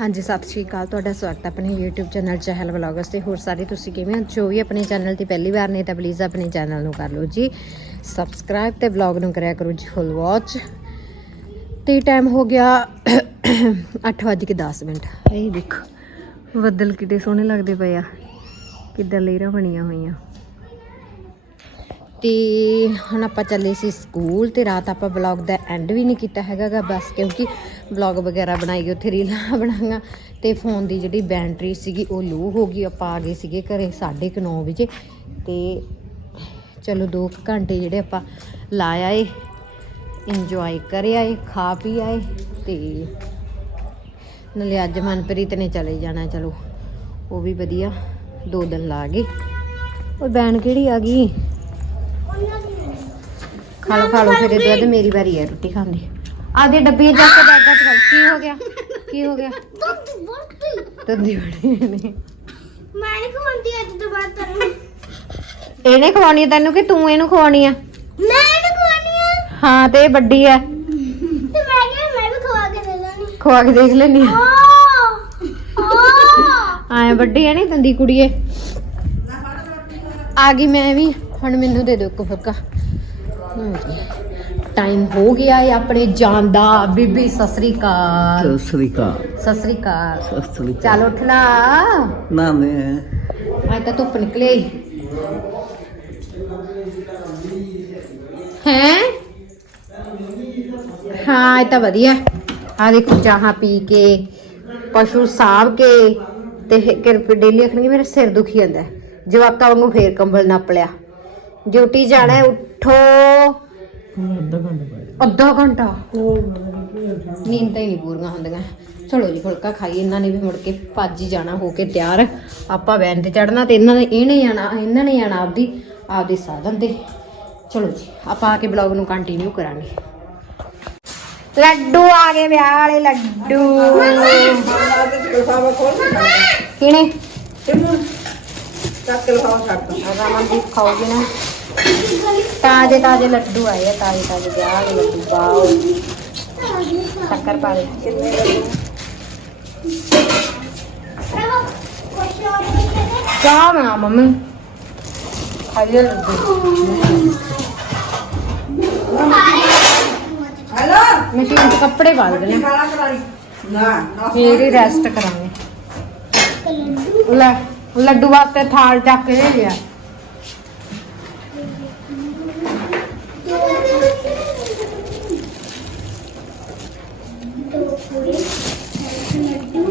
ਹਾਂਜੀ, ਸਤਿ ਸ਼੍ਰੀ ਅਕਾਲ। ਤੁਹਾਡਾ ਸਵਾਗਤ ਆਪਣੇ YouTube ਚੈਨਲ ਚਹਿਲ ਵਲੌਗਸ ਤੇ। ਹੋਰ ਸਾਰੇ ਤੁਸੀਂ ਕਿਵੇਂ ਹੋ? ਜੋ ਵੀ ਆਪਣੇ ਚੈਨਲ ਤੇ ਪਹਿਲੀ ਵਾਰ ਨੇ ਤਾਂ ਪਲੀਜ਼ ਆਪਣੇ ਚੈਨਲ ਨੂੰ ਕਰ ਲਓ ਜੀ। ਸਬਸਕ੍ਰਾਈਬ ਤੇ ਵਲੌਗ ਨੂੰ ਕਰਿਆ ਕਰੋ ਜੀ ਫੁੱਲ ਵਾਚ ਤੇ ਟਾਈਮ ਹੋ ਗਿਆ 8:10 ਮਿੰਟ। ਇਹ ਦੇਖੋ, ਬੱਦਲ ਕਿੱਡੇ ਸੋਹਣੇ ਲੱਗਦੇ ਪਏ ਆ। ਕਿੱਦਾਂ ਲੇਰਾਂ ਬਣੀਆਂ ਹੋਈਆਂ। ਤੇ ਹੁਣ ਆਪਾਂ ਚੱਲੇ ਸੀ ਸਕੂਲ ਤੇ ਰਾਤ ਆਪਾਂ ਵਲੌਗ ਦਾ ਐਂਡ ਵੀ ਨਹੀਂ ਕੀਤਾ ਹੈਗਾਗਾ ਬਸ ਕਿਉਂਕਿ ਵਲੌਗ ਵਗੈਰਾ ਬਣਾਈ, ਉੱਥੇ ਰੀਲਾਂ ਬਣਾਈਆਂ ਤੇ ਫੋਨ ਦੀ ਜਿਹੜੀ ਬੈਟਰੀ ਸੀਗੀ ਉਹ ਲੋ ਹੋ ਗਈ, ਆਪਾਂ ਆ ਗਏ ਸੀਗੇ ਘਰੇ 9:30 ਵਜੇ ਤੇ ਚਲੋ 2 ਘੰਟੇ ਜਿਹੜੇ ਆਪਾਂ ਲਾਇਆ ਏ ਇੰਜੋਏ ਕਰਿਆ ਏ ਖਾ ਪੀ ਆਏ ਤੇ ਨਾਲੇ ਅੱਜ ਮਨਪ੍ਰੀਤ ਨੇ ਚਲੇ ਜਾਣਾ, ਚਲੋ ਉਹ ਵੀ ਵਧੀਆ, ਦੋ ਦਿਨ ਲਾ ਗਏ। ਉਹ ਬੈਣ ਕਿਹੜੀ ਆ ਗਈ? ਖਾ ਲਓ ਖਾ ਲਓ ਫਿਰ ਬਾਅਦ ਮੇਰੀ ਵਾਰੀ ਹੈ ਰੋਟੀ ਖਾਣ ਦੀ। ਆਦੇ ਡੱਬੀਆਂ ਚੱਕ ਕੇ ਬੈਗਾਂ ਚ ਰੱਖ ਕੀ ਹੋ ਗਿਆ? ਕੀ ਹੋ ਗਿਆ? ਤੰਦੀ ਬੜੀ ਨੇ। ਮੈਂ ਨਹੀਂ ਖਵਾਉਂਦੀ ਅੱਜ ਤੋਂ ਬਾਅਦ ਤੈਨੂੰ। ਇਹਨੇ ਖਵਾਉਣੀ ਆ ਤੈਨੂੰ ਕਿ ਤੂੰ ਇਹਨੂੰ ਖਵਾਉਣੀ ਆ? ਮੈਂ ਨਹੀਂ ਖਵਾਉਣੀ ਆ। ਹਾਂ ਤੇ ਇਹ ਵੱਡੀ ਆ। ਤੇ ਮੈਂ ਕਿਹਾ ਮੈਂ ਵੀ ਖਵਾ ਕੇ ਦੇ ਦਾਂਗੀ। ਖਵਾ ਕੇ ਦੇਖ ਲੈਣੀ ਆ। ਆਏ ਵੱਡੀ ਆ ਨਹੀਂ ਤੰਦੀ ਕੁੜੀਏ? ਆ ਗਈ ਮੈਂ ਵੀ। ਹੁਣ ਮੈਨੂੰ ਦੇ ਦਿਓ ਇੱਕ ਫੁਲਕਾ। ਟਾਈਮ ਹੋ ਗਿਆ ਹੈ ਆਪਣੇ ਜਾਣ ਦਾ। ਬੀਬੀ ਸਤਿ ਸ੍ਰੀ ਅਕਾਲ। ਸਤਿ ਸ੍ਰੀ ਅਕਾਲ। ਸਤਿ ਸ੍ਰੀ ਅਕਾਲ। ਸਤਿ ਸ੍ਰੀ ਅਕਾਲ। ਚੱਲ ਉੱਠ ਲਾ ਨਾ ਮੈਂ। ਅੱਜ ਤਾਂ ਧੁੱਪ ਨਿਕਲੇ। ਹੈ? ਹਾਂ ਇਹ ਤਾਂ ਵਧੀਆ। ਆ ਦੇਖੋ ਚਾਹਾਂ ਪੀ ਕੇ ਪਸ਼ੂ ਸਾਂਭ ਕੇ ਤੇ ਕਿ ਡੇਲੀ ਆਖਣਗੇ ਮੇਰਾ ਸਿਰ ਦੁਖੀ ਜਾਂਦਾ। ਜਵਾਕਾਂ ਵਾਂਗੂ ਫੇਰ ਕੰਬਲ ਨੱਪ ਲਿਆ। ਡਿਊਟੀ ਜਾਣਾ ਹੈ, ਅੱਧਾ ਘੰਟਾ ਨੀਂਦ ਤਾਂ ਹੀ ਨਹੀਂ ਪੂਰੀਆਂ ਹੁੰਦੀਆਂ। ਚਲੋ ਜੀ ਫੁਲਕਾ ਖਾਈ ਇਹਨਾਂ ਨੇ ਵੀ ਮੁੜ ਕੇ ਭੱਜ ਹੀ ਜਾਣਾ ਹੋ ਕੇ ਤਿਆਰ। ਆਪਾਂ ਵੈਨ ਤੇ ਚੜਨਾ ਤੇ ਇਹਨਾਂ ਨੇ ਇਹਨੇ ਜਾਣਾ ਇਹਨਾਂ ਨੇ ਜਾਣਾ ਆਪਦੀ ਆਪਦੇ ਸਾਧਨ ਤੇ। ਚਲੋ ਜੀ ਆਪਾਂ ਆ ਕੇ ਬਲੌਗ ਨੂੰ ਕੰਟੀਨਿਊ ਕਰਾਂਗੇ। ਲੱਡੂ ਆ ਗਏ ਵਿਆਹ ਵਾਲੇ ਲੱਡੂ। ਕਿਹਨੇ? ਰਮਨਦੀਪ ਖਾਓਗੇ ਨਾ। ਤਾਜ਼ੇ ਤਾਜ਼ੇ ਲੱਡੂ ਆਏ ਆ ਤਾਜ਼ੇ ਤਾਜ਼ੇ ਵਿਆਹ ਵਾਲੇ ਲੱਡੂ ਵਾਓ। ਸ਼ੱਕਰ ਪਾ ਦੇ ਚਾਹ ਬਣਾ ਮੰਮੀ। ਖਾਈਏ ਲੱਡੂ। ਹੈਲੋ। ਮਸ਼ੀਨ 'ਚ ਕੱਪੜੇ ਪਾ ਦੇਣੇ ਨਾ। ਨਾ ਫੇਰ ਹੀ ਰੈਸਟ ਕਰਾਂਗੇ। ਲੈ ਲੱਡੂ ਵਾਸਤੇ ਥਾਲ ਚੱਕ ਕੇ ਲਿਆ।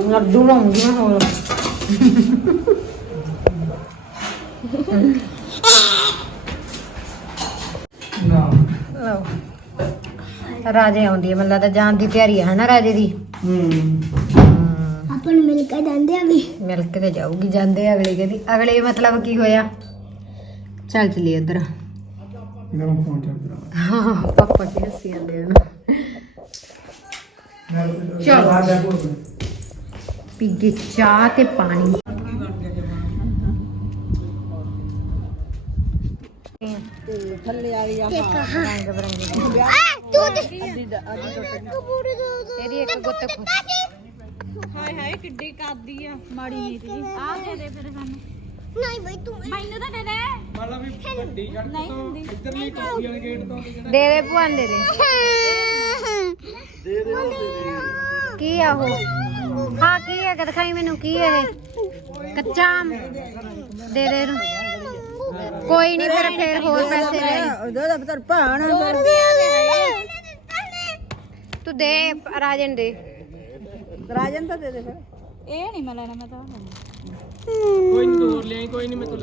ਲੱਡੂ ਲਾਉਂਗੀ ਮੈਂ ਹੋਰ ਲਓ। ਰਾਜੇ ਆਉਂਦੀ ਹੈ ਮੱਲਾ ਤਾਂ ਜਾਣ ਦੀ ਤਿਆਰੀ ਹੈ ਹਨਾ ਰਾਜੇ ਦੀ? ਹੂੰ। ਆਪਾਂ ਨੂੰ ਮਿਲ ਕੇ ਜਾਂਦੇ ਆ ਵੀ ਮਿਲ ਕੇ ਤੇ ਜਾਊਗੀ ਜਾਂਦੇ ਆ ਅਗਲੇ ਕਹਿੰਦੀ। ਅਗਲੇ ਮਤਲਬ ਕੀ ਹੋਇਆ? ਚੱਲ ਚਲੀ ਉਧਰ। ਗਰਮ ਫੋਨ ਚੱਲ ਹਾਂ ਪਾਪਾ ਕੀ ਹੱਸੀ ਜਾਂਦੇ ਉਹਨੂੰ ਚਲੋ। ਪੀਗੇ ਚਾਹ ਤੇ ਪਾਣੀ। ਥੱਲੇ ਆਈ ਆ ਰੰਗ ਬਰੰਗੇ ਆ ਤੂੰ ਦੇ ਤੂੰ ਪੂਰੇ ਦੋ ਦੋ ਇਹਦੀ ਇੱਕ ਗੁੱਤ ਖੁਸ਼। ਹਾਏ ਹਾਏ ਕਿੱਡੀ ਕਰਦੀ ਆ ਮਾੜੀ ਨੀਤ ਜੀ। ਆ ਦੇ ਦੇ ਫਿਰ ਸਾਨੂੰ। ਨਹੀਂ ਬਈ ਤੂੰ ਮੈਨੂੰ ਤਾਂ ਦੇ ਦੇ। ਮਤਲਬ ਵੀ ਵੱਡੀ ਜੜ ਨਹੀਂ ਹੁੰਦੀ। ਦੇ ਦੇ ਭੂਆਨ ਦੇ ਦੇ। ਕੀ ਆ ਉਹ? ਹਾਂ ਕੀ ਹੈ ਦਿਖਾਈ ਮੈਨੂੰ ਕੀ ਹੈ ਇਹ? ਕੱਚਾ ਆਮ ਦੇ ਦੇ ਇਹਨੂੰ। ਕੋਈ ਨਹੀਂ ਫਿਰ ਫੇਰ ਹੋਰ ਪੈਸੇ ਲੈ ਲਈ। ਉਹਦਾ ਦਾ ਪਤਰ ਭਾਣ ਤੂੰ ਦੇ ਰਾਜਨ ਦੇ। ਰਾਜਨ ਤਾਂ ਦੇ ਦੇ ਫਿਰ। ਇਹ ਨਹੀਂ ਮੈਂ ਲੈਣਾ ਮੈਂ ਤਾਂ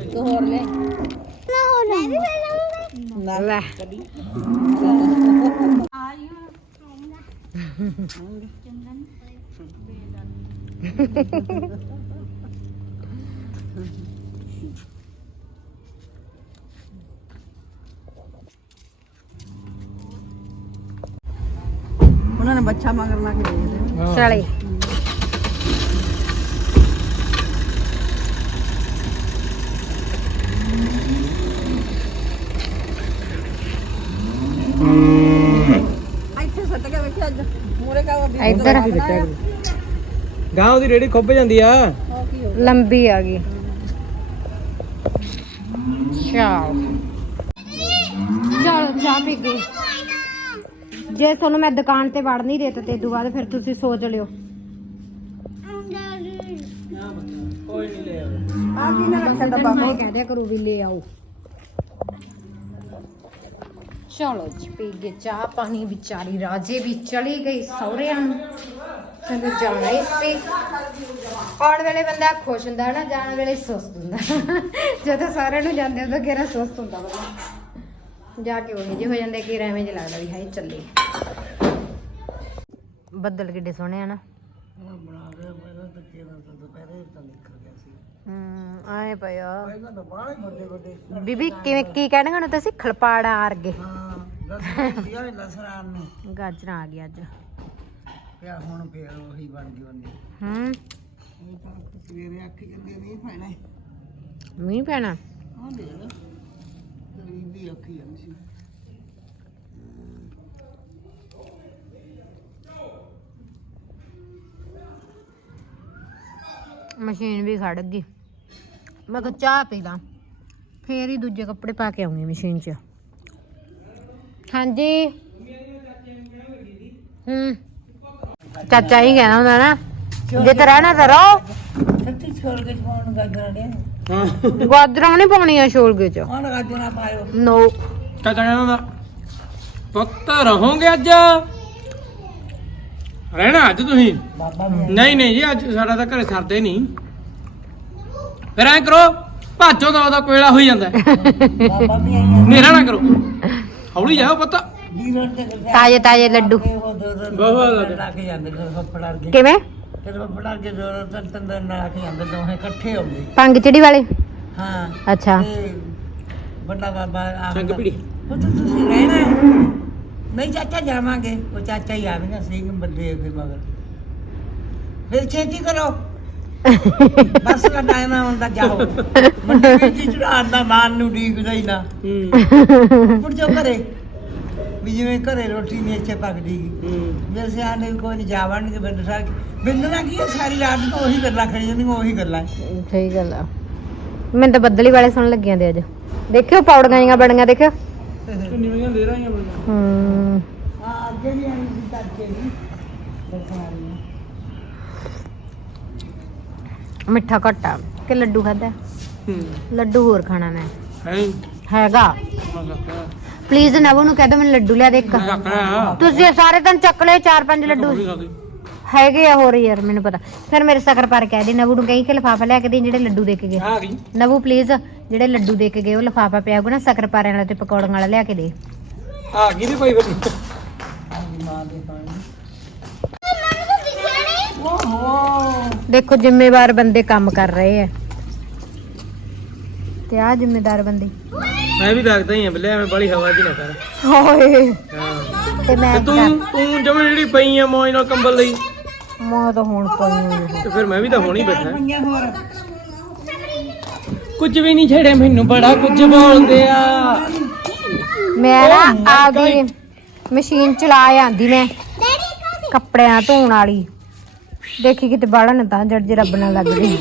ਤੂੰ ਹੋਰ ਲੈ ਨਾ ਹੋ ਮੈਂ ਵੀ ਲੈ ਲਵਾਂਗਾ। ਲੈ। ਉਹਨਾਂ ਨੇ ਬੱਚਾ ਮਗਰ ਲਾ ਕੇ ਦੇ ਦੇ ਚਲੇ ਇੱਥੇ ਸੱਟ ਕੇ ਵੇਖਿਆ ਅੱਜ ਮੂਰੇ ਕਾ ਇੱਧਰ ਗਾਂ ਦੀ ਰੇੜੀ ਖੁੱਭ ਜਾਂਦੀ ਆ। ਲੰਬੀ ਆ ਗਈ। ਚਾਓ ਚਲ ਚਾਹ ਪੀ ਗਈ ਜੇ ਤੁਹਾਨੂੰ ਮੈਂ ਦੁਕਾਨ ਤੇ ਵੜ ਨਹੀਂ ਦੇਤਾ ਤੇ ਬਾਅਦ ਫਿਰ ਤੁਸੀਂ ਸੋਚ ਲਿਓ। ਕੋਈ ਨਹੀਂ ਲੈ ਆ ਕੀ ਨਾ ਰੱਖਿਆ ਡੱਬਾ ਮੈਂ ਕਹਿ ਦਿਆ ਕਰੂ ਵੀ ਲੈ ਆਓ। ਚਲੋ ਜੀ ਪੀ ਗਏ ਚਾਹ ਪਾਣੀ ਵਿਚਾਰੀ ਰਾਜੇ ਵੀ ਚਲੀ ਗਈ ਸਹੁਰਿਆਂ ਨੂੰ। ਸਾਨੂੰ ਜਾਣਾ ਹੀ ਸੀ। ਆਉਣ ਵੇਲੇ ਬੰਦਾ ਖੁਸ਼ ਹੁੰਦਾ ਹੈ ਨਾ ਜਾਣ ਵੇਲੇ ਸੁਸਤ ਹੁੰਦਾ। ਜਦੋਂ ਸਾਰਿਆਂ ਨੂੰ ਜਾਂਦੇ ਉਦੋਂ ਕਿਹੜਾ ਸੁਸਤ ਹੁੰਦਾ ਬੰਦਾ। ਜਾ ਕੇ ਉਹੀ ਜਿਹੇ ਹੋ ਜਾਂਦੇ ਕਿ ਐਵੇਂ ਜਿਹਾ ਲੱਗਦਾ ਵੀ ਹਾਏ ਚੱਲੇ। ਬੱਦਲ ਕਿੱਡੇ ਸੋਹਣੇ ਆ ਨਾ। ਹੂੰ ਆਏ ਪਿਆ ਬੀਬੀ ਕਿਵੇਂ ਕੀ ਕਹਿਣਗੇ ਨੂੰ ਤੁਸੀਂ? ਖਲਪਾੜਾ ਆਰਗੇ ਨੂੰ ਗਾਜਰਾਂ ਆ ਗਈ ਅੱਜ। ਪਿਆ ਹੁਣ ਫੇਰ ਉਹੀ ਬਣ ਗਈ ਬੰਦੀ ਹੂੰ। ਇਹ ਤਾਂ ਸਵੇਰੇ ਆਖੀ ਜਾਂਦੀ ਨਹੀਂ ਪੈਣਾ ਮੀਂਹ ਪੈਣਾ? ਹਾਂ ਦੇ ਗਰੀਬ ਦੀ ਆਖੀ ਜਾਂਦੀ ਸੀ ਮਸ਼ੀਨ ਵੀ ਖੜ ਗਈ। ਮੈਂ ਕਿਹਾ ਚਾਹ ਪੀ ਲਾਂ। ਫੇਰ ਹੀ ਦੂਜੇ ਕੱਪੜੇ ਪਾ ਕੇ ਆਉਂਗੀ ਮਸ਼ੀਨ 'ਚ। ਹਾਂਜੀ। ਹੂੰ। ਚਾਚਾ ਹੀ ਕਹਿਣਾ ਹੁੰਦਾ ਨਾ ਜੇ ਤੇ ਰਹਿਣਾ ਤਾਂ ਰਹੋ ਸੱਤੀ ਛੋੜ ਕੇ ਨੇ ਹਾਂ। ਗਾਜਰਾਂ ਨਹੀਂ ਪਾਉਣੀਆਂ ਛੋਲਗੇ 'ਚ। ਹੁਣ ਗਾਜਰਾਂ ਪਾਇਓ ਨੋ। ਚਾਚਾ ਕਹਿੰਦਾ ਹੁੰਦਾ ਪੁੱਤ ਰਹੋਗੇ ਅੱਜ? ਰਹਿਣਾ ਅੱਜ ਤੁਸੀਂ? ਬਾਬਾ ਨਹੀਂ ਨਹੀਂ ਜੀ ਅੱਜ ਸਾਡਾ ਤਾਂ ਘਰੇ ਸਰਦੇ ਨਹੀਂ। ਫਿਰ ਐ ਕਰੋ ਭਾਜੋ ਦਾ ਉਹਦਾ ਕੋਇਲਾ ਹੋਈ ਜਾਂਦਾ। ਬਾਬਾ ਵੀ ਮੇਰਾ ਨਾ ਕਰੋ। ਹੌਲੀ ਜਾਓ ਪੁੱਤ। ਤਾਜ਼ੇ ਤਾਜ਼ੇ ਲੱਡੂ। ਜਾਂਦੇ ਫਿਰ ਫੱਫੜਾ ਕਿਵੇਂ? ਫਿਰ ਫੱਫੜਾ ਕੇ ਦੋ ਦੋ ਤਿੰਨ ਤਿੰਨ ਦਿਨ ਲਾ ਕੇ ਜਾਂਦੇ ਦੋਹੇ ਇਕੱਠੇ ਆਉਂਦੇ ਪੰਗ ਚਿੜੀ ਵਾਲੇ? ਹਾਂ। ਅੱਛਾ। ਤੇ ਵੱਡਾ ਬਾਬਾ ਆਖਦਾ, ਚੰਗ ਪੀੜੀ ਉਹ ਤਾਂ ਤੁਸੀਂ ਰਹਿਣਾ ਹੈ। ਨਹੀਂ ਚਾਚਾ ਜਾਵਾਂਗੇ। ਉਹ ਚਾਚਾ ਹੀ ਆਵੇਗਾ ਸਿੰਘ ਬੰਦੇ ਮਗਰ। ਫਿਰ ਛੇਤੀ ਕਰੋ। ਬਸ ਦਾ ਟਾਈਮ ਹੁੰਦਾ ਜਾਓ ਮੰਡੀ ਵਿੱਚ ਚੜਾਉਣ ਦਾ ਮਾਨ ਨੂੰ ਡੀਕਦਾ ਹੀ ਨਾ। ਹੂੰ। ਮੁੜ ਜੋ ਘਰੇ। ਵੀ ਜਿਵੇਂ ਘਰੇ ਰੋਟੀ ਨਹੀਂ ਇੱਥੇ ਪੱਕਦੀ। ਹੂੰ। ਜੇ ਸਿਆਣੇ ਵੀ ਕੋਈ ਨਹੀਂ ਜਾਵਣਗੇ ਬਿੰਦ ਸਾਰ ਬਿੰਦਣਾ ਕੀ ਹੈ? ਸਾਰੀ ਰਾਤ ਨੂੰ ਉਹੀ ਗੱਲਾਂ ਕਰੀ ਜਾਂਦੀਆਂ ਉਹੀ ਗੱਲਾਂ। ਸਹੀ ਗੱਲ ਆ। ਮੈਨੂੰ ਤਾਂ ਬੱਦਲੀ ਵਾਲੇ ਸੁਣ ਲੱਗੀਆਂ ਦੇ ਅੱਜ। ਦੇਖਿਓ ਪੌੜੀਆਂ ਜੀਆਂ ਬਣੀਆਂ ਦੇਖਿਓ। ਨਿਵੀਆਂ ਦੇ ਰਹੀਆਂ ਹੂੰ। ਹਾਂ ਅੱਗੇ ਵੀ ਆਈ ਸੀ ਤੜਕੇ ਵੀ ਦੱਸਣ ਵਾਲੀ ਮਿੱਠਾ ਘੱਟਾ ਕਿ ਲੱਡੂ ਖਾਦਾ ਹੂੰ। ਲੱਡੂ ਹੋਰ ਖਾਣਾ ਮੈਂ। ਹੈ ਹੈਗਾ। ਪਲੀਜ਼ ਨਵੂ ਨੂੰ ਕਹਿ ਦੋ ਮੈਨੂੰ ਲੱਡੂ ਲਿਆ ਦੇ ਇੱਕ। ਤੁਸੀਂ ਸਾਰੇ ਦਿਨ ਚੱਕ ਲਏ ਚਾਰ ਪੰਜ ਲੱਡੂ। ਹੈਗੇ ਆ ਹੋਰ ਯਾਰ ਮੈਨੂੰ ਪਤਾ। ਫਿਰ ਮੇਰੇ ਸ਼ਕਰ ਪਰ ਕਹਿ ਦੇ ਨਵੂ ਨੂੰ ਕਹੀ ਕਿ ਲਫਾਫਾ ਲਿਆ ਕੇ ਦੇ ਜਿਹੜੇ ਲੱਡੂ ਦੇ ਕੇ ਗਏ। ਨਵੂ ਪਲੀਜ਼ ਜਿਹੜੇ ਲੱਡੂ ਦੇ ਕੇ ਗਏ ਉਹ ਲਫਾਫਾ ਪਿਆ ਹੋਊਗਾ ਨਾ ਸ਼ਕਰ ਪਾਰਿਆਂ ਵਾਲਾ ਤੇ ਪਕੌੜੀਆਂ ਵਾਲਾ ਲਿਆ ਕੇ ਦੇ। ਆ ਗਈ ਦੀ ਕੋਈ ਬੱਚੀ ਮਾਂ ਦੇ ਪਾਣੀ ਦੇਖੋ ਜ਼ਿੰਮੇਵਾਰ ਬੰਦੇ ਕੰਮ ਕਰ ਰਹੇ ਆ। ਤੇ ਆ ਜ਼ਿੰਮੇਦਾਰ ਬੰਦੇ। ਮੈਂ ਵੀ ਲੱਗਦਾ ਹੀ ਆ ਬੱਲੇ ਐਵੇਂ ਬੜੀ ਹਵਾ ਦੀ ਨਾ ਕਰ। ਹੋਏ। ਹਾਂ। ਤੇ ਮੈਂ ਤੇ ਤੂੰ ਤੂੰ ਜਮੇ ਜਿਹੜੀ ਪਈ ਆ ਮੌਜ ਨਾਲ ਕੰਬਲ ਲਈ। ਮੌਤ ਹੋਣ ਪਈ ਤੇ ਫਿਰ ਮੈਂ ਵੀ ਤਾਂ ਹੋਣੀ ਬੈਠਾ। ਕੁਝ ਵੀ ਨਹੀਂ ਛੇੜੇ ਮੈਨੂੰ ਬੜਾ ਕੁਝ ਬੋਲਦੇ ਆ। ਮੈਂ ਨਾ ਆਪਦੀ ਮਸ਼ੀਨ ਚਲਾ ਆਂਦੀ ਮੈਂ ਕੱਪੜਿਆਂ ਧੋਣ ਵਾਲੀ। ਦੇਖੀ ਕਿਤੇ ਬਾੜਾ ਨਾ ਤਾਂ ਜੜ ਜੇ ਰੱਬ ਨਾਲ ਲੱਗ ਗਈ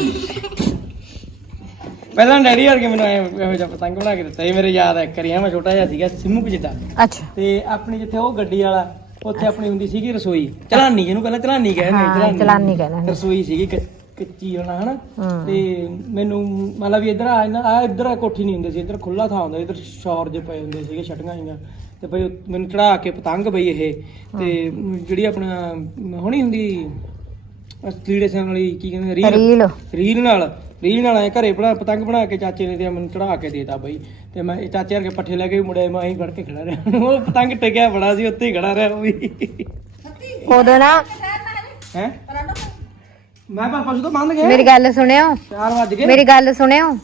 ਪਹਿਲਾਂ ਡੈਡੀ ਵਰਗੇ ਮੈਨੂੰ ਐ ਇਹੋ ਜਿਹਾ ਪਤੰਗ ਬਣਾ ਕੇ ਦਿੱਤਾ ਸੀ ਮੇਰੇ ਯਾਦ ਆ ਕਰਿਆ ਮੈਂ ਛੋਟਾ ਜਿਹਾ ਸੀਗਾ ਸਿੰਮੂ ਜਿੱਡਾ ਅੱਛਾ। ਤੇ ਆਪਣੀ ਜਿੱਥੇ ਉਹ ਗੱਡੀ ਵਾਲਾ ਉੱਥੇ ਆਪਣੀ ਹੁੰਦੀ ਸੀਗੀ ਰਸੋਈ ਚਲਾਨੀ ਜਿਹਨੂੰ ਪਹਿਲਾਂ ਚਲਾਨੀ ਕਹਿੰਦੇ ਹਾਂ ਚਲਾਨੀ। ਕਹਿੰਦਾ ਰਸੋਈ ਸੀਗੀ ਕੱਚ- ਕੱਚੀ ਹੋਣਾ ਹਨਾ। ਹਾਂ। ਤੇ ਮੈਨੂੰ ਮਤਲਬ ਵੀ ਇੱਧਰ ਆ ਨਾ ਆ ਇੱਧਰ ਕੋਠੀ ਨਹੀਂ ਹੁੰਦੀ ਸੀ ਇੱਧਰ ਖੁੱਲਾ ਥਾਂ ਹੁੰਦਾ ਇੱਧਰ ਸ਼ੌਰ ਜੇ ਪਏ ਹੁੰਦੇ ਸੀਗੇ ਛਟੀਆਂ ਜੀਆਂ ਤੇ ਬਈ ਉਹ ਮੈਨੂੰ ਚੜਾ ਕੇ ਪਤੰਗ ਬਈ ਇਹ ਤੇ ਜਿਹੜੀ ਆਪਣਾ ਹੋਣੀ ਹੁੰਦੀ ਸਟੀੜੇ ਸੈਨ ਵਾਲੀ ਕੀ ਕਹਿੰਦੇ ਰੀਲ। ਰੀਲ। ਰੀਲ ਨਾਲ ਰੀਲ ਨਾਲ ਐ ਘਰੇ ਬਣਾ ਪਤੰਗ ਬਣਾ ਕੇ ਚਾਚੇ ਨੇ ਤੇ ਮੈਨੂੰ ਚੜਾ ਕੇ ਦੇਤਾ ਬਈ। ਤੇ ਮੈਂ ਚਾਚੇ ਵਰਗੇ ਪੱਠੇ ਲੈ ਕੇ ਮੁੜਿਆ ਮੈਂ ਐਂ ਫੜ ਕੇ ਖੜਾ ਰਿਹਾ। ਉਹ ਪਤੰਗ ਟਿਕਿਆ ਬੜਾ ਸੀ ਉੱਥੇ ਹੀ ਖੜਾ ਰਿਹਾ ਉਹ ਵੀ। ਉਦੋਂ ਨਾ ਹੈ? ਮੈਂ ਪਾਪਾ ਤੋਂ ਬੰਦ ਗਏ। ਮੇਰੀ ਗੱਲ ਸੁਣਿਓ। 4 ਵਜ ਗਏ। ਮੇਰੀ ਗੱਲ ਸੁਣਿਓ।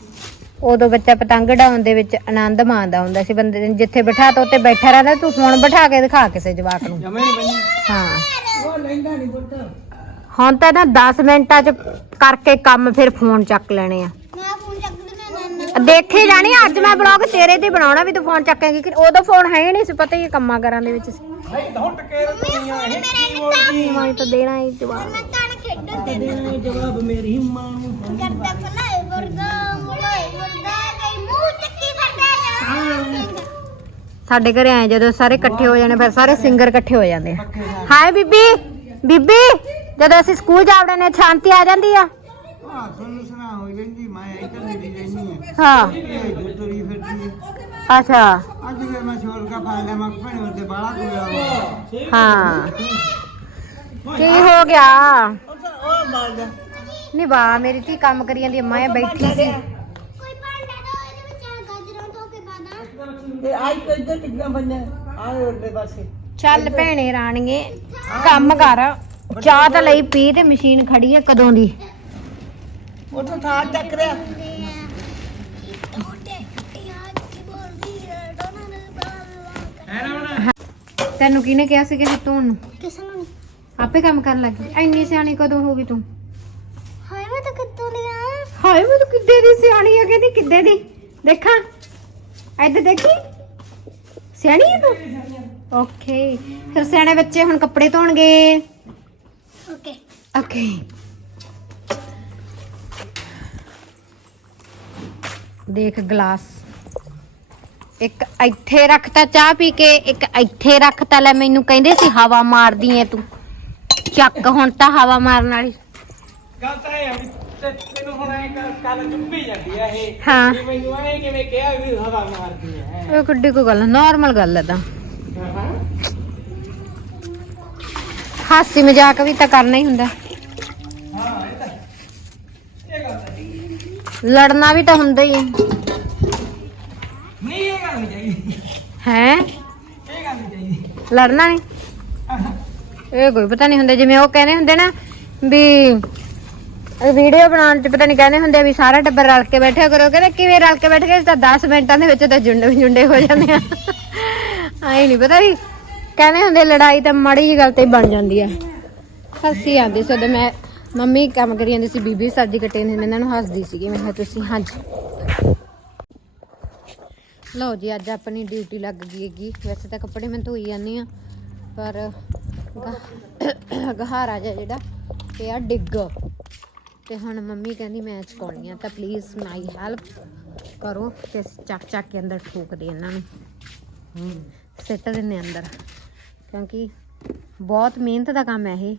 ਉਦੋਂ ਬੱਚਾ ਪਤੰਗ ਉਡਾਉਣ ਦੇ ਵਿੱਚ ਆਨੰਦ ਮਾਣਦਾ ਹੁੰਦਾ ਸੀ। ਬੰਦੇ ਨੇ ਜਿੱਥੇ ਬਿਠਾ ਤਾ ਉੱਤੇ ਬੈਠਾ ਰਹਿੰਦਾ। ਤੂੰ ਹੁਣ ਬਿਠਾ ਕੇ ਦਿਖਾ ਕਿਸੇ ਜਵਾਕ ਨੂੰ। ਜਮੇ ਨਹੀਂ ਬਣੀ। ਹਾਂ। ਉਹ ਲੈਂਦਾ ਨਹੀਂ ਪੁੱਤ। ਹੁਣ ਤਾਂ ਨਾ 10 ਮਿੰਟਾਂ ਚ ਕਰਕੇ ਕੰਮ ਫਿਰ ਫੋਨ ਚੱਕ ਲੈਣੇ ਆ। ਦੇਖੀ ਜਾਣੀ ਅੱਜ ਮੈਂ ਬਲੌਗ ਤੇਰੇ ਤੇ ਬਣਾਉਣਾ ਵੀ ਤੂੰ ਫੋਨ ਚੱਕੇਂਗੀ ਕਿ ਉਦੋਂ ਫੋਨ ਹੈ ਨਹੀਂ ਸੀ ਪਤਾ ਹੀ ਕੰਮਾਂ ਕਰਾਂ ਦੇ ਵਿੱਚ ਸੀ। ਨਹੀਂ ਦੋ ਟਕੇ ਦੁਨੀਆ ਇਹ ਕੀ ਬੋਲਦੀ ਮੈਂ ਤਾਂ ਦੇਣਾ ਹੀ ਜਵਾਬ। ਮੈਂ ਤਾਂ ਖੇਡਣ ਦੇ ਜਵਾਬ ਮੇਰੀ ਮਾਂ ਨੂੰ ਕਰਦਾ ਫਲਾਏ ਵਰਗਾ ਮੁਲਾਏ ਵਰਗਾ ਕਈ ਮੂੰਹ ਚੱਕੀ ਫਿਰਦਾ ਸਾਡੇ ਘਰੇ ਆਏ ਜਦੋਂ ਸਾਰੇ ਇਕੱਠੇ ਹੋ ਜਾਣੇ ਫਿਰ ਸਾਰੇ ਸਿੰਗਰ ਇਕੱਠੇ ਹੋ ਜਾਂਦੇ ਆ। ਹਾਏ ਬੀਬੀ ਬੀਬੀ। ਜਦੋਂ ਅਸੀਂ ਸਕੂਲ ਜਾਵੜੇ ਨੇ ਸ਼ਾਂਤੀ ਆ ਜਾਂਦੀ ਆ। ਆ ਤੁਹਾਨੂੰ ਸੁਣਾ ਹੋਈ ਰਹਿੰਦੀ ਮੈਂ ਇੱਧਰ ਨਹੀਂ ਰਹਿੰਦੀ ਹਾਂ। ਇਹ ਦੁੱਤਰੀ ਫਿਰਦੀ ਹੈ। ਅੱਛਾ। ਅੱਜ ਫਿਰ ਮੈਂ ਛੋੜ ਕੇ ਪਾ ਲਿਆ ਮੈਂ ਭਣੇ ਉੱਤੇ ਬਾਲਾ ਕੋਇਆ ਹਾਂ। ਕੀ ਹੋ ਗਿਆ? ਉਹ ਨਹੀਂ ਵਾਹ ਮੇਰੀ ਧੀ ਕੰਮ ਕਰੀ ਜਾਂਦੀ ਆ, ਮੈਂ ਬੈਠੀ ਸੀ। ਕੋਈ ਭਾਂਡਾ ਦੋ ਇਹਦੇ ਵਿੱਚ ਗਾਜਰਾਂ ਧੋ ਕੇ ਪਾ ਦਾਂ। ਤੇ ਆਈ ਕੋ ਇੱਧਰ ਟਿੱਕੀਆਂ ਬੰਨੇ ਆਏ ਉੱਤੇ ਪਾਸੇ। ਚੱਲ ਭੈਣੇ ਰਾਣੀਏ ਕੰਮ ਕਰ। ਚਾਹ ਤਾਂ ਲਈ ਪੀ ਤੇ ਮਸ਼ੀਨ ਖੜੀ ਆ ਕਦੋਂ ਦੀ? ਤਾਂ ਥਾਂ ਚੱਕ ਰਿਆ ਤੈਨੂੰ ਕਿਹਨੇ ਕਿਹਾ ਸੀ ਕਿ ਧੋਣ ਨੂੰ? ਕਿਸ ਨੂੰ ਆਪੇ ਕੰਮ ਕਰਨ ਲੱਗੀ। ਐਨੀ ਸਿਆਣੀ ਕਦੋਂ ਹੋ ਗਈ ਤੂੰ? ਹਾਏ ਮੈਂ ਤਾਂ ਕਿੱਥੋਂ ਲਿਆ ਹਾਏ ਮੈਂ ਤੂੰ ਕਿੱਦੇ ਦੀ ਸਿਆਣੀ ਆ ਕਹਿੰਦੀ ਕਿੱਦੇ ਦੀ? ਦੇਖਾਂ। ਇੱਧਰ ਦੇਖੀ। ਸਿਆਣੀ ਆ ਤੂੰ? ਓਕੇ। ਫਿਰ ਸਿਆਣੇ ਬੱਚੇ ਹੁਣ ਕੱਪੜੇ ਧੋਣਗੇ। ਓਕੇ ਓਕੇ ਦੇਖ ਗਲਾਸ। ਇੱਕ ਇੱਥੇ ਰੱਖਤਾ ਚਾਹ ਪੀ ਕੇ ਇੱਕ ਇੱਥੇ ਰੱਖਤਾ ਲੈ ਮੈਨੂੰ ਕਹਿੰਦੇ ਸੀ ਹਵਾ ਮਾਰਦੀ ਐ ਤੂੰ। ਚੱਕ ਹੁਣ ਤਾਂ ਹਵਾ ਮਾਰਨ ਵਾਲੀ। ਗੱਲ ਤਾਂ ਇਹ ਆ ਵੀ ਤੇ ਤੈਨੂੰ ਹੁਣ ਐ ਕੱਲ ਚੁੱਪੀ ਜਾਂਦੀ ਆ ਇਹ। ਹਾਂ। ਵੀ ਮੈਨੂੰ ਐ ਕਿਵੇਂ ਕਿਹਾ ਵੀ ਹਵਾ ਮਾਰਦੀ ਹੈ ਇਹ ਕਿੱਡੀ ਕੋਈ ਗੱਲ ਨਾਰਮਲ ਗੱਲ ਹੈ ਤਾਂ। ਹਾਸੀ ਮਜ਼ਾਕ ਵੀ ਤਾਂ ਕਰਨਾ ਹੀ ਹੁੰਦਾ। ਲੜਨਾ ਵੀ ਤਾਂ ਹੁੰਦਾ ਹੀ। ਨਹੀਂ ਇਹ ਗੱਲ ਨਹੀਂ ਚਾਹੀਦੀ। ਹੈ? ਇਹ ਗੱਲ ਨਹੀਂ ਚਾਹੀਦੀ। ਲੜਨਾ ਨਹੀਂ? ਇਹ ਕੋਈ ਪਤਾ ਨਹੀਂ ਹੁੰਦਾ ਜਿਵੇਂ ਉਹ ਕਹਿੰਦੇ ਹੁੰਦੇ ਨਾ ਵੀ ਵੀਡੀਓ ਬਣਾਉਣ ਚ ਪਤਾ ਨਹੀਂ ਕਹਿੰਦੇ ਹੁੰਦੇ ਵੀ ਸਾਰਾ ਟੱਬਰ ਰਲ ਕੇ ਬੈਠਿਆ ਕਰੋ। ਕਹਿੰਦੇ ਕਿਵੇਂ ਰਲ ਕੇ ਬੈਠ ਗਏ ਤਾਂ 10 ਮਿੰਟਾਂ ਦੇ ਵਿੱਚ ਤਾਂ ਜੁੰਡੇ ਜੁੰਡੇ ਹੋ ਜਾਂਦੇ ਆ। ਆਈ ਨਹੀਂ ਪਤਾ ਵੀ ਕਹਿੰਦੇ ਹੁੰਦੇ ਲੜਾਈ ਤਾਂ ਮਾੜੀ ਜਿਹੀ ਗੱਲ ਤੇ ਹੀ ਬਣ ਜਾਂਦੀ ਆ ਹੱਸੀ ਆਉਂਦੀ ਸੀ ਉਦੋਂ ਮੈਂ ਮੰਮੀ ਕੰਮ ਕਰੀ ਜਾਂਦੀ ਸੀ ਬੀਬੀ ਸਬਜ਼ੀ ਕੱਟੀ ਸੀ, ਇਹਨਾਂ ਨੂੰ ਹੱਸਦੀ ਸੀਗੀ ਮੈਂ ਕਿਹਾ ਤੁਸੀਂ ਹਾਂਜੀ। ਲਓ ਜੀ ਅੱਜ ਆਪਣੀ ਡਿਊਟੀ ਲੱਗ ਗਈ ਹੈਗੀ। ਵੈਸੇ ਤਾਂ ਕੱਪੜੇ ਮੈਂ ਧੋਈ ਜਾਂਦੀ ਆ ਪਰ ਗਹਾਰਾ ਜਿਹਾ ਜਿਹੜਾ ਤੇ ਆ ਡਿੱਗ। ਤੇ ਹੁਣ ਮੰਮੀ ਕਹਿੰਦੀ ਮੈਂ ਚਕਾਉਣੀ ਆ ਤਾਂ ਪਲੀਜ਼ ਮਾਈ ਹੈਲਪ ਕਰੋ ਤੇ ਅਸੀਂ ਚੱਕ ਚੱਕ ਕੇ ਅੰਦਰ ਠੋਕ ਦੇ ਇਹਨਾਂ ਨੂੰ। ਸਿੱਟ ਦਿੰਨੇ ਅੰਦਰ। ਕਿਉਂਕਿ ਬਹੁਤ ਮਿਹਨਤ ਦਾ ਕੰਮ ਹੈ ਇਹ।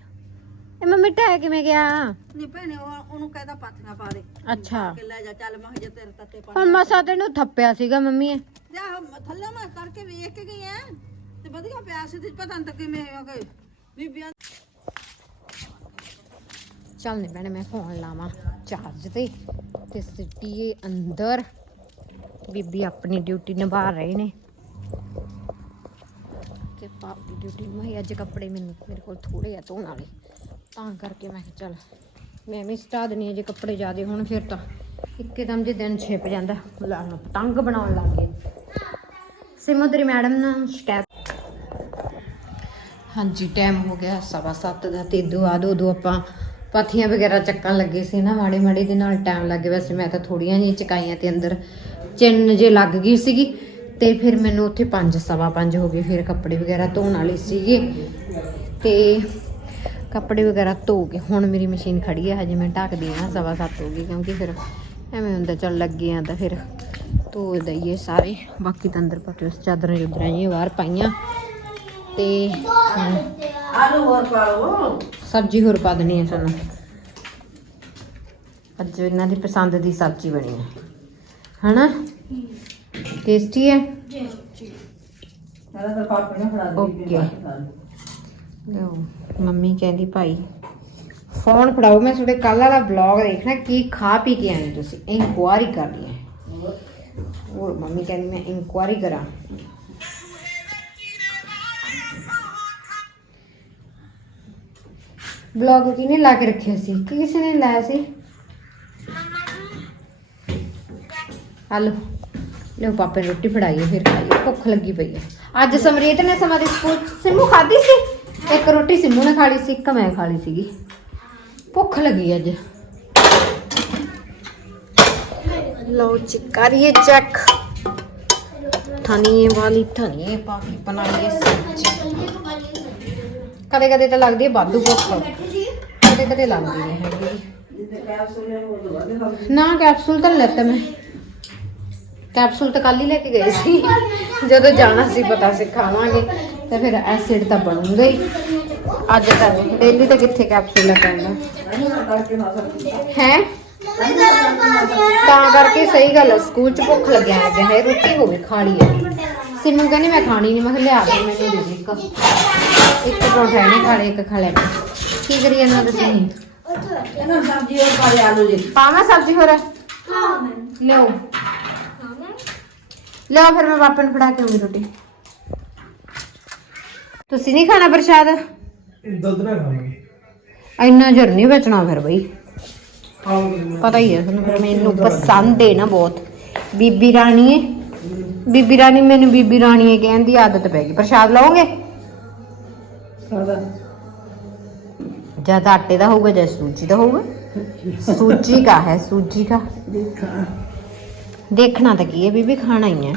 ਇਹ ਮੰਮੀ ਢਹਿ ਕਿਵੇਂ ਗਿਆ? ਨਹੀਂ ਭੈਣੇ ਉਹ- ਉਹਨੂੰ ਕਹਿਦਾ ਪਾਥੀਆਂ ਪਾ ਦੇ। ਅੱਛਾ। ਕਿ ਲੈ ਜਾ ਚੱਲ ਮੈਂ ਜੇ ਤੇਰੇ ਤੱਤੇ ਪਾ ਹੁਣ ਮਸਾ ਤੈਨੂੰ ਥੱਪਿਆ ਸੀਗਾ ਮੰਮੀ ਇਹ। ਜਾ ਥੱਲੇ ਮੈਂ ਕਰਕੇ ਵੇਖ ਕੇ ਗਈ ਐ। ਤੇ ਵਧੀਆ ਪਿਆ ਸੀ ਤੇ ਪਤਾ ਨਹੀਂ ਕਿਵੇਂ ਆ ਕਿ ਬੀਬੀਆਂ ਚੱਲ ਨਹੀਂ ਭੈਣੇ ਮੈਂ ਫੋਨ ਲਾਵਾਂ ਚਾਰਜ ਤੇ। ਤੇ ਸਿੱਟੀਏ ਅੰਦਰ। ਬੀਬੀ ਆਪਣੀ ਡਿਊਟੀ ਨਿਭਾ ਰਹੇ ਨੇ। ਤੇ ਪਾਪੀ ਡਿਊਟੀ ਮੈਂ ਅੱਜ ਕੱਪੜੇ ਮੈਨੂੰ ਮੇਰੇ ਕੋਲ ਥੋੜੇ ਆ ਧੋਣ ਵਾਲੇ। ਤਾਂ ਕਰਕੇ ਮੈਂ ਕਿਹਾ ਚੱਲ ਮੈਂ ਵੀ ਸਟਾ ਦਨੀ ਜੇ ਕੱਪੜੇ ਜ਼ਿਆਦੇ ਹੋਣ ਫਿਰ ਤਾਂ ਇੱਕਦਮ ਜੇ ਦਿਨ ਛਿਪ ਜਾਂਦਾ, ਲਾ ਹੁਣ ਪਤੰਗ ਬਣਾਉਣ ਲੱਗ ਗਏ। ਸਿਮੋਦਰੀ ਮੈਡਮ ਨਾਲ ਸ਼ਿਕਾਇਤ। ਹਾਂਜੀ ਟਾਈਮ ਹੋ ਗਿਆ ਸਵਾ ਸੱਤ ਦਾ ਤੇ ਦੋ ਆ ਦੋ ਆਪਾਂ ਪਾਥੀਆਂ ਵਗੈਰਾ ਚੱਕਣ ਲੱਗੇ ਸੀ ਨਾ ਮਾੜੇ ਮਾੜੇ ਦੇ ਨਾਲ ਟਾਈਮ ਲੱਗ ਗਿਆ। ਵੈਸੇ ਮੈਂ ਤਾਂ ਥੋੜੀਆਂ ਜਿਹੀਆਂ ਚਕਾਈਆਂ ਤੇ ਅੰਦਰ ਚਿੰਨ ਜੇ ਲੱਗ ਗਈ ਸੀਗੀ। ਤੇ ਫਿਰ ਮੈਨੂੰ ਉੱਥੇ 5 ਸਵਾ 5 ਹੋ ਗਏ ਫਿਰ ਕੱਪੜੇ ਵਗੈਰਾ ਧੋਣ ਵਾਲੇ ਸੀਗੇ ਤੇ ਕੱਪੜੇ ਵਗੈਰਾ ਧੋ ਕੇ ਹੁਣ ਮੇਰੀ ਮਸ਼ੀਨ ਖੜੀ ਹੈ ਹਜੇ ਮੈਂ ਢੱਕਦੀ ਆ ਸਵਾ ਸੱਤ ਹੋ ਗਈ ਕਿਉਂਕਿ ਫਿਰ ਐਵੇਂ ਹੁੰਦਾ ਚੱਲ ਲੱਗੇ ਆ ਤਾਂ ਫਿਰ ਧੋ ਦਈਏ ਸਾਰੇ। ਬਾਕੀ ਤਾਂ ਅੰਦਰ ਪੱਟੇ ਉਸ ਚਾਦਰਾਂ ਚੁਦਰਾਂ ਜਿਹੀਆਂ ਬਾਹਰ ਪਾਈਆਂ ਤੇ ਆਲੂ ਹੋਰ ਪਾ ਲਓ। ਸਬਜ਼ੀ ਹੋਰ ਪਾ ਦੇਣੀ ਹੈ ਸਾਨੂੰ। ਅੱਜ ਇਹਨਾਂ ਦੀ ਪਸੰਦ ਦੀ ਸਬਜ਼ੀ ਬਣੀ ਹੈ ਹਨਾ? ਟੇਸਟੀ ਹੈ? ਤਾਂ ਪਾਪੇ ਨੇ ਫੜਾ ਓਕੇ ਲਓ ਮੰਮੀ ਕਹਿੰਦੀ ਭਾਈ ਫੋਨ ਫੜਾਓ ਮੈਂ ਤੁਹਾਡੇ ਕੱਲ ਵਾਲਾ ਵਲੌਗ ਦੇਖਣਾ ਕੀ ਖਾ ਪੀ ਕੇ ਆਏ ਤੁਸੀਂ? ਇਨਕੁਆਰੀ ਕਰਨੀ ਹੈ। ਹੋਰ ਮੰਮੀ ਕਹਿੰਦੀ ਮੈਂ ਇਨਕੁਆਰੀ ਕਰਾਂ। ਵਲੌਗ ਕਿਹਨੇ ਲਾ ਕੇ ਰੱਖਿਆ ਸੀ? ਕਿ ਕਿਸੇ ਨੇ ਲਾਇਆ ਸੀ? ਹਲੋ। ਲਓ ਪਾਪੇ ਨੂੰ ਰੋਟੀ ਫੜਾਈਏ ਫਿਰ ਖਾਈਏ ਭੁੱਖ ਲੱਗੀ ਪਈ ਹੈ। ਅੱਜ ਸਮਰੀਤ ਨੇ ਸਮਾਂ ਦੇ ਸਕੂਲ ਸਿੰਮੂ ਖਾਧੀ ਸੀ? ਇੱਕ ਰੋਟੀ ਸਿੰਮੂ ਨੇ ਖਾ ਲਈ ਸੀ ਇੱਕ ਮੈਂ ਖਾ ਲਈ ਸੀਗੀ। ਭੁੱਖ ਲੱਗੀ ਅੱਜ। ਲਓ ਜੀ ਕਰੀਏ ਚੈੱਕ ਧਨੀਏ ਵਾਲੀ ਧਨੀਏ ਪਾ ਕੇ ਬਣਾਈਏ ਸਬਜ਼ੀ। ਕਦੇ ਕਦੇ ਤਾਂ ਲੱਗਦੀ ਹੈ ਵਾਧੂ ਭੁੱਖ। ਕਦੇ ਕਦੇ ਨਹੀਂ ਹੈਗੀ ਨਾ ਕੈਪਸੂਲ ਤਾਂ ਲੈਤਾ ਮੈਂ। ਕੈਪਸੂਲ ਤਾਂ ਕੱਲ ਹੀ ਲੈ ਕੇ ਗਏ ਸੀ। ਜਦੋਂ ਜਾਣਾ ਸੀ ਪਤਾ ਸੀ ਖਾਵਾਂਗੇ। ਤੇ ਫਿਰ ਐਸਿਡ ਤਾਂ ਬਣੂਗਾ ਹੀ। ਅੱਜ ਤਾਂ ਡੇਲੀ ਤਾਂ ਕਿੱਥੇ ਕੈਪਸੂਲ ਲੈ ਪੈਂਦਾ ਹੈ? ਤਾਂ ਕਰਕੇ ਸਹੀ ਗੱਲ ਹੈ ਸਕੂਲ ਚ ਭੁੱਖ ਲੱਗਿਆ ਅੱਜ ਹੈ ਰੋਟੀ ਹੋਵੇ ਖਾ ਲਈ ਹੈ ਸਿਮੂ ਕਹਿੰਦੀ ਮੈਂ ਖਾਣੀ ਨਹੀਂ ਮੈਂ ਕਿਹਾ ਲਿਆ ਦੇ ਮੈਨੂੰ ਦੇ ਦੇ ਇੱਕ। ਇੱਕ ਪਰੌਂਠਾ ਨਹੀਂ ਖਾ ਲਿਆ ਇੱਕ ਖਾ ਲਿਆ। ਕੀ ਕਰੀ ਜਾਂਦਾ ਤੁਸੀਂ ਇਹਨਾਂ ਸਬਜ਼ੀ ਹੋਰ ਪਾ ਦੇ ਆਲੂ ਜੀ ਪਾਵਾਂ ਸਬਜ਼ੀ ਹੋਰ? ਲਿਓ ਲਿਓ ਫਿਰ ਮੈਂ ਪਾਪਾ ਨੂੰ ਫੜਾ ਕੇ ਆਉਂਗੀ ਰੋਟੀ। ਤੁਸੀਂ ਨਹੀਂ ਖਾਣਾ ਪ੍ਰਸ਼ਾਦ? ਦੁੱਧ ਨਾ ਖਾਵਾਂਗੇ। ਇੰਨਾ ਜਰ ਨਹੀਂ ਬਚਣਾ ਫਿਰ ਬਈ। ਪਤਾ ਹੀ ਹੈ ਤੁਹਾਨੂੰ ਫਿਰ ਮੈਨੂੰ ਪਸੰਦ ਹੈ ਨਾ ਬਹੁਤ। ਬੀਬੀ ਰਾਣੀ ਹੈ। ਬੀਬੀ ਰਾਣੀ ਮੈਨੂੰ ਬੀਬੀ ਰਾਣੀ ਹੈ ਕਹਿਣ ਦੀ ਆਦਤ ਪੈ ਗਈ। ਪ੍ਰਸ਼ਾਦ ਲਓਗੇ? ਜਦ ਆਟੇ ਦਾ ਹੋਊਗਾ ਜਾਂ ਸੂਜੀ ਦਾ ਹੋਊਗਾ। ਸੂਜੀ ਦੇਖਣਾ ਤਾਂ ਕੀ ਹੈ ਬੀਬੀ ਖਾਣਾ ਹੀ ਹੈ।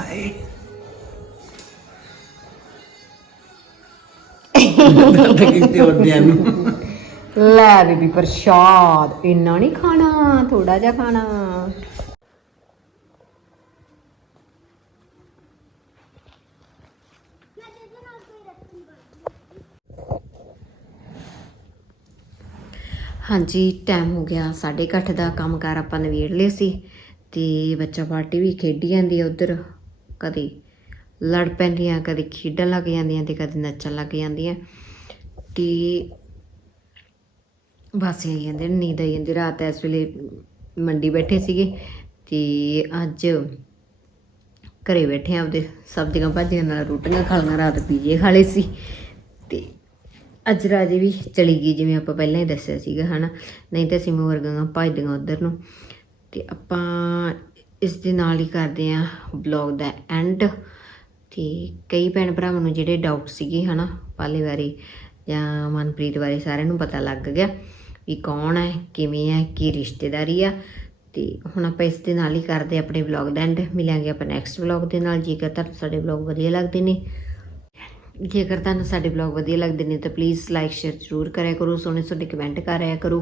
ਲੈ ਬੀਬੀ ਪ੍ਰਸ਼ਾਦ ਇੰਨਾ ਨਹੀਂ ਖਾਣਾ ਥੋੜਾ ਜਿਹਾ ਖਾਣਾ। ਹਾਂਜੀ ਟਾਈਮ ਹੋ ਗਿਆ 8:30 ਦਾ ਕੰਮਕਾਰ ਆਪਾਂ ਨਵੇੜ ਲਏ ਸੀ। ਤੇ ਬੱਚਾ ਪਾਰਟੀ ਵੀ ਖੇਡੀ ਜਾਂਦੀ ਹੈ ਉਧਰ। ਕਦੇ ਲੜ ਪੈਂਦੀਆਂ, ਕਦੇ ਖੇਡਣ ਲੱਗ ਜਾਂਦੀਆਂ ਤੇ ਕਦੇ ਨੱਚਣ ਲੱਗ ਜਾਂਦੀਆਂ। ਤੇ ਬਸ ਇਹ ਜਾਂਦੇ, ਨੀਂਦ ਆਈ ਜਾਂਦੀ। ਰਾਤ ਇਸ ਵੇਲੇ ਮੰਡੀ ਬੈਠੇ ਸੀਗੇ ਤੇ ਅੱਜ ਘਰੇ ਬੈਠੇ ਆਂ, ਆਪਦੇ ਸਬਜ਼ੀਆਂ ਭਾਜੀਆਂ ਨਾਲ ਰੋਟੀਆਂ ਖਾਲੀਆਂ, ਰਾਤ ਪੀਜੇ ਖਾਲੇ ਸੀ। ਤੇ ਅੱਜ ਰਾਜੇ ਵੀ ਚਲੀ ਗਈ, ਜਿਵੇਂ ਆਪਾਂ ਪਹਿਲਾਂ ਹੀ ਦੱਸਿਆ ਸੀਗਾ, ਹਨਾ। ਨਹੀਂ ਤਾਂ ਅਸੀਂ ਵਰਗਾਂ ਭੱਜਦੀਆਂ ਉਧਰ ਨੂੰ। ਤੇ ਆਪਾਂ ਇਸ ਦੇ ਨਾਲ ਹੀ ਕਰਦੇ ਆਂ ਬਲੌਗ ਦਾ ਐਂਡ ਤੇ ਕਈ ਭੈਣ ਭਰਾਵਾਂ ਨੂੰ ਜਿਹੜੇ ਡਾਊਟ ਸੀਗੇ ਹਨਾ, ਪਾਲੇ ਬਾਰੇ ਜਾਂ ਮਨਪ੍ਰੀਤ ਬਾਰੇ ਸਾਰਿਆਂ ਨੂੰ ਪਤਾ ਲੱਗ ਗਿਆ ਵੀ ਕੌਣ ਹੈ, ਕਿਵੇਂ ਹੈ, ਕੀ ਰਿਸ਼ਤੇਦਾਰੀ ਆ। ਤੇ ਹੁਣ ਆਪਾਂ ਇਸ ਦੇ ਨਾਲ ਹੀ ਕਰਦੇ ਆਪਣੇ ਵਲੌਗ ਦਾ ਐਂਡ ਮਿਲਾਂਗੇ ਆਪਾਂ ਨੈਕਸਟ ਵਲੌਗ ਦੇ ਨਾਲ। ਜੇਕਰ ਤੁਹਾਨੂੰ ਸਾਡੇ ਵਲੌਗ ਵਧੀਆ ਲੱਗਦੇ ਨੇ ਜੇਕਰ ਤੁਹਾਨੂੰ ਸਾਡੇ ਵਲੌਗ ਵਧੀਆ ਲੱਗਦੇ ਨੇ ਤਾਂ ਪਲੀਜ਼ ਲਾਈਕ ਸ਼ੇਅਰ ਜ਼ਰੂਰ ਕਰਿਆ ਕਰੋ, ਸੋਹਣੇ ਸੋਹਣੇ ਕਮੈਂਟ ਕਰਿਆ ਕਰੋ।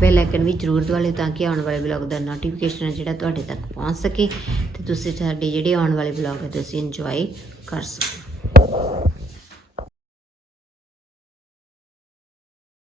ਬੈਲ ਆਈਕਨ ਵੀ ਜ਼ਰੂਰ ਦਬਾ ਲਿਓ ਤਾਂ ਕਿ ਆਉਣ ਵਾਲੇ ਵਲੌਗ ਦਾ ਨੋਟੀਫਿਕੇਸ਼ਨ ਹੈ ਜਿਹੜਾ ਤੁਹਾਡੇ ਤੱਕ ਪਹੁੰਚ ਸਕੇ ਤੇ ਤੁਸੀਂ ਸਾਡੇ ਜਿਹੜੇ ਆਉਣ ਵਾਲੇ ਵਲੌਗ ਹੈ ਤੁਸੀਂ ਇੰਜੋਏ ਕਰ ਸਕੋ।